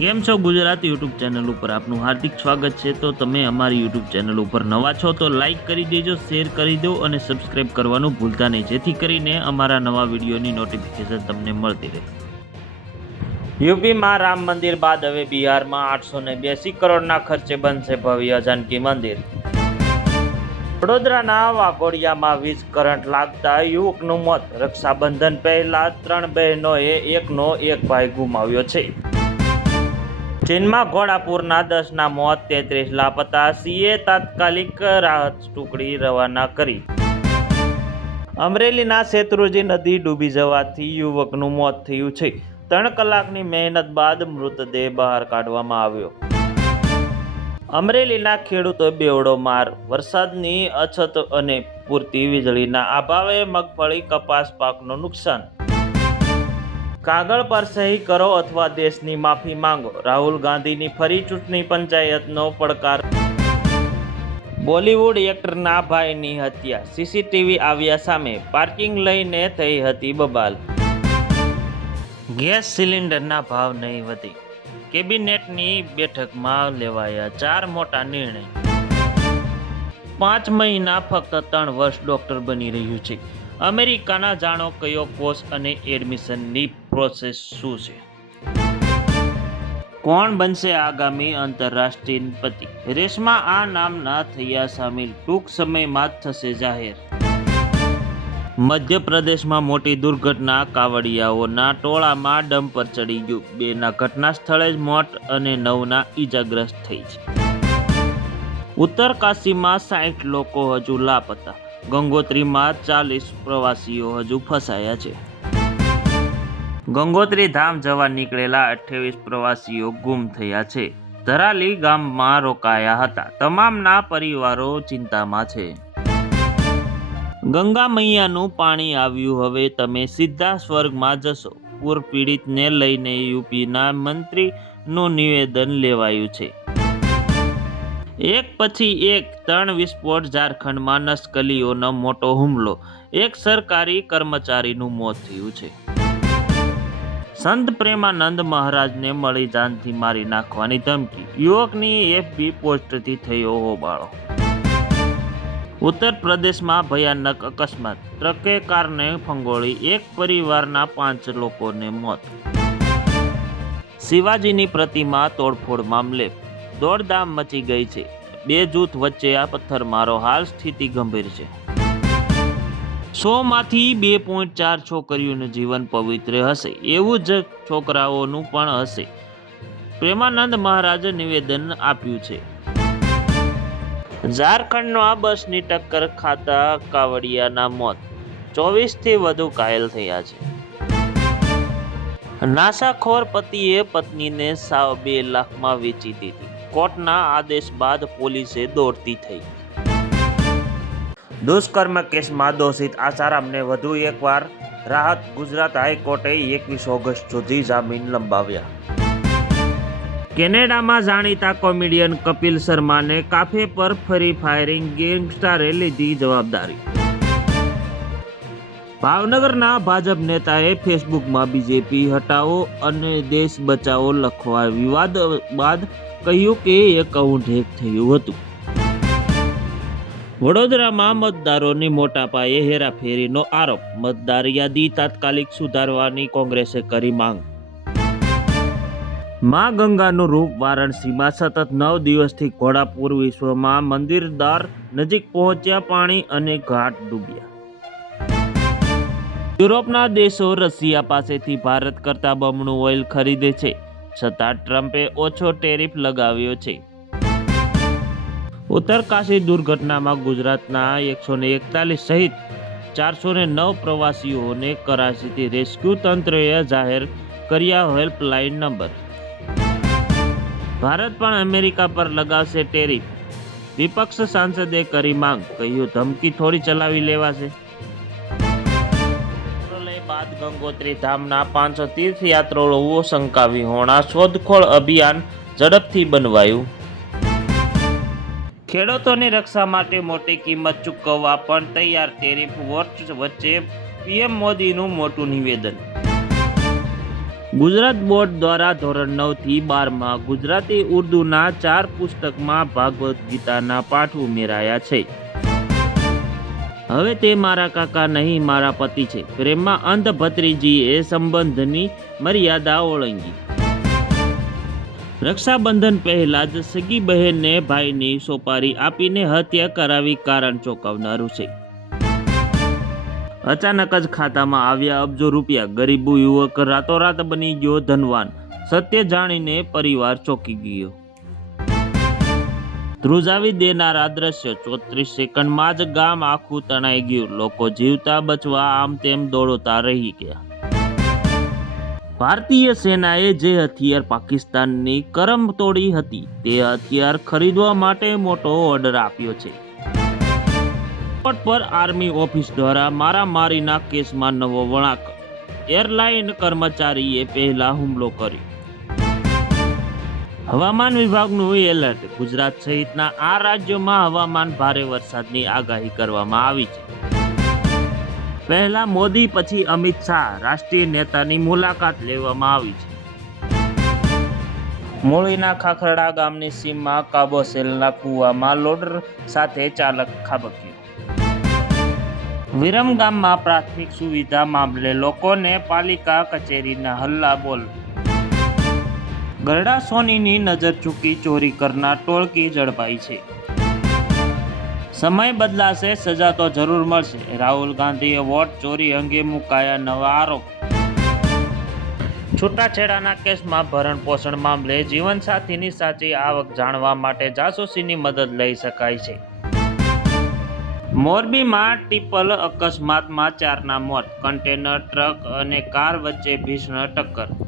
કેમ છો Gujarat YouTube channel ઉપર? આપનું હાર્દિક સ્વાગત છે. તો તમે અમારી યુટ્યુબ ચેનલ ઉપર નવા છો તો લાઈક કરી દેજો, શેર કરી દો અને સબસ્ક્રાઇબ કરવાનું ભૂલતા નહીં. જેથી કરીને અમારા નવા વિડીયોની નોટિફિકેશન તમને મળતી રહે. યુપીમાં રામ મંદિર બાદ હવે બિહારમાં આઠસો ને બ્યાસી કરોડના ખર્ચે બનશે ભવ્ય જાનકી મંદિર. વડોદરાના વાઘોડિયામાં વીજ કરંટ લાગતા યુવકનું મોત. રક્ષાબંધન પહેલા ત્રણ બહેનોએ એકનો એક ભાઈ ગુમાવ્યો છે. ચીનમાં ઘોડાપુરના દસના મોત, તેત્રીસ લાપતા, સીએ તાત્કાલિક રાહત ટુકડી રવાના કરી. અમરેલીના શેત્રુજી નદી ડૂબી જવાથી યુવકનું મોત થયું છે. ત્રણ કલાકની મહેનત બાદ મૃતદેહ બહાર કાઢવામાં આવ્યો. અમરેલીના ખેડૂતો બેવડો માર, વરસાદની અછત અને પૂરતી વીજળીના અભાવે મગફળી, કપાસ પાકનું નુકસાન કાગળ પર સહી કરો અથવા દેશની માફી માંગો. રાહુલ ગાંધીની ફરી ચૂંટણી પંચાયતનો પડકાર. બોલિવૂડ એક્ટરના ભાઈની હત્યા. સીસીટીવી આવ્યા સામે પાર્કિંગ લઈને થઈ હતી બબાલ. ગેસ સિલિન્ડરના ભાવ નહીં વધી. કેબિનેટની બેઠકમાં લેવાયા ચાર મોટા નિર્ણય. પાંચ મહિના ફક્ત ત્રણ વર્ષ ડોક્ટર બની રહ્યું છે. અમેરિકાના જાણો કયો કોર્સ અને એડમિશનની પ્રોસેસ શું છે? કોણ બનશે આગામી આંતરરાષ્ટ્રીય પતિ? રેસમાં આ નામના થયા સામેલ ટૂંક સમયમાં જ થશે જાહેર. મધ્યપ્રદેશમાં મોટી દુર્ઘટના, કાવડિયાઓના ટોળામાં ડમ્પર ચડી ગયું. બેના ઘટના સ્થળે જ મોત અને નવના ઈજાગ્રસ્ત થઈ છે. ઉત્તર કાશીમાં સાઠ લોકો હજુ લાપતા. ગંગોત્રીમાં ચાલીસ પ્રવાસીઓ હજુ ફસાયા છે. ગંગોત્રી ધામ જવા નીકળેલા અઠ્યાવીસ પ્રવાસીઓ ગુમ થયા છે. ધરાલી ગામમાં રોકાયા હતા. તમામના પરિવારો ચિંતામાં છે. ગંગા મૈયાનું પાણી આવ્યું. હવે તમે સીધા સ્વર્ગમાં જશો. પૂર પીડિતને લઈને યુપીના મંત્રીનું નિવેદન લેવાયું છે. એક પછી એક ત્રણ વિસ્ફોટ ઝારખંડમાં નસ્કલીઓનો મોટો હુમલો. એક સરકારી કર્મચારીનું મોત થયું છે. સંત પ્રેમાનંદ મહારાજને મળી જાનથી મારી નાખવાની ધમકી. યુવકની એફબી પોસ્ટથી થયો હોબાળો. ઉત્તર પ્રદેશમાં ભયાનક અકસ્માત. ટ્રકે કારને ફંગોળી એક પરિવારના પાંચ લોકોને મોત. શિવાજીની પ્રતિમા તોડફોડ મામલે દોડધામ મચી ગઈ છે. બે જૂથ વચ્ચે આ પથ્થરમારો હાલ સ્થિતિ ગંભીર છે. સોમાંથી બે પોઈન્ટ ચાર છોકરીઓનું જીવન પવિત્ર હશે. એવું જ છોકરાઓનું પણ હશે. પ્રેમાનંદ મહારાજે નિવેદન આપ્યું છે. ઝારખંડનો આ બસની ટક્કર ખાતા કાવડિયાના મોત. ચોવીસથી વધુ ઘાયલ થયા છે. નાસાખોર પતિએ પત્નીને સાવ બે લાખમાં વેચી દીધી. કોર્ટના આદેશ બાદ પોલીસે દોડતી થઈ. દુષ્કર્મ કેસમાં દોષિત આસારામને વધુ એકવાર રાહત ગુજરાત હાઈકોર્ટે એકવીસ ઓગસ્ટ સુધી જામીન લંબાવ્યા. કેનેડામાં જાણીતા કોમેડિયન કપિલ શર્માને કાફે પર ફરી ફાયરિંગ ગેંગસ્ટારે લીધી જવાબદારી. ભાવનગરના ભાજપ નેતાએ ફેસબુકમાં બીજેપી હટાવો અને દેશ બચાવો લખવા વિવાદ બાદ કહ્યું કે એકાઉન્ટ હેક થયું હતું. વડોદરામાં મતદારોની મોટા પાયે હેરાફેરીનો આરોપ, મતદાર યાદી તાત્કાલિક સુધારવાની કોંગ્રેસે કરી માંગ. માં ગંગાનું રૂપ વારાણસીમાં સતત નવ દિવસથી ઘોડાપુર વિશ્વમાં મંદિરદાર નજીક પહોંચ્યા, પાણી અને ઘાટ ડૂબ્યા. યુરોપના દેશો રશિયા પાસેથી ભારત કરતા બમણું ઓઇલ ખરીદે છે, છતાં ટ્રમ્પે ઓછો ટેરિફ લગાવ્યો છે. ઉત્તરકાશી દુર્ઘટનામાં ગુજરાતના એકસો એકતાલીસ સહિત ચારસો નવ પ્રવાસીઓને કરાચીથી રેસ્ક્યુ તંત્રએ જાહેર કર્યા હેલ્પલાઇન નંબર. ભારત પણ અમેરિકા પર લગાવશે ટેરિફ. વિપક્ષ સાંસદે કરી માંગ, કહ્યું, ધમકી થોડી ચલાવી લેવાશે. બાદ ગંગોત્રી ધામના પાંચસો તીર્થયાત્રાળુઓ શંકાવી. હોણા શોધખોળ અભિયાન ઝડપથી બનવાયું. ખેડૂતોની રક્ષા માટે મોટી કિંમત ચૂકવવા પણ તૈયાર. ટેરિફ વોટ વચ્ચે પીએમ મોદીનું મોટું નિવેદન. ગુજરાત બોર્ડ દ્વારા ધોરણ નવથી બારમાં ગુજરાતી ઉર્દુના ચાર પુસ્તકમાં ભાગવત ગીતાના પાઠ ઉમેરાયા છે. હવે તે મારા કાકા નહીં, મારા પતિ છે. પ્રેમમાં અંધ ભત્રીજીએ સંબંધની મર્યાદા ઓળંગી. રક્ષાબંધન પહેલા જ સગી બહેનને ભાઈની સોપારી આપીને હત્યા કરાવી કારણ ચોંકાવનારું છે. અચાનક જ ખાતામાં આવ્યા અબજો રૂપિયા. ગરીબો યુવક રાતોરાત બની ગયો ધનવાન. સત્ય જાણીને પરિવાર ચોંકી ગયો. ધ્રુજાવી દેનારા દ્રશ્ય ચોત્રીસ સેકન્ડમાં જ ગામ આખું તણાઈ ગયું. લોકો જીવતા બચવા આમ તેમ દોડતા રહી ગયા. ભારતીય સેનાએ જે હથિયાર પાકિસ્તાનની કરમ તોડી હતી, તે હથિયાર ખરીદવા માટે મોટો ઓર્ડર આપ્યો છે. એરપોર્ટ પર આર્મી ઓફિસ દ્વારા મારામારીના કેસમાં નવો વળાંક. એરલાઇન કર્મચારીએ પહેલા હુમલો કર્યો. હવામાન વિભાગનું એલર્ટ, ગુજરાત સહિતના આ રાજ્યોમાં હવામાન ભારે વરસાદની આગાહી કરવામાં આવી છે. પહેલા મોદી, પછી અમિત શાહ રાષ્ટ્રીય નેતાની મુલાકાત લેવામાં આવી છે. મૂળીના ખાખરડા ગામની સીમમાં કાબોસેલના કૂવામાં લોડર સાથે ચાલક ખાબક્યો. વિરમ ગામમાં પ્રાથમિક સુવિધા મામલે લોકોને પાલિકા કચેરીના હલ્લા બોલ ગરડા સોનીની નજર ચૂકી ચોરી કરનાર ટોળકી ઝડપાઈ છે. સમય બદલાશે, સજા તો જરૂર મળશે. રાહુલ ગાંધીએ વોટ ચોરી અંગે મુકાયા નવા આરોપ. છૂટાછેડાના કેસમાં ભરણ પોષણ મામલે જીવનસાથીની સાચી આવક જાણવા માટે જાસૂસીની મદદ લઈ શકાય છે. મોરબીમાં ટિપલ અકસ્માતમાં ચારના મોત, કન્ટેનર, ટ્રક અને કાર વચ્ચે ભીષણ ટક્કર.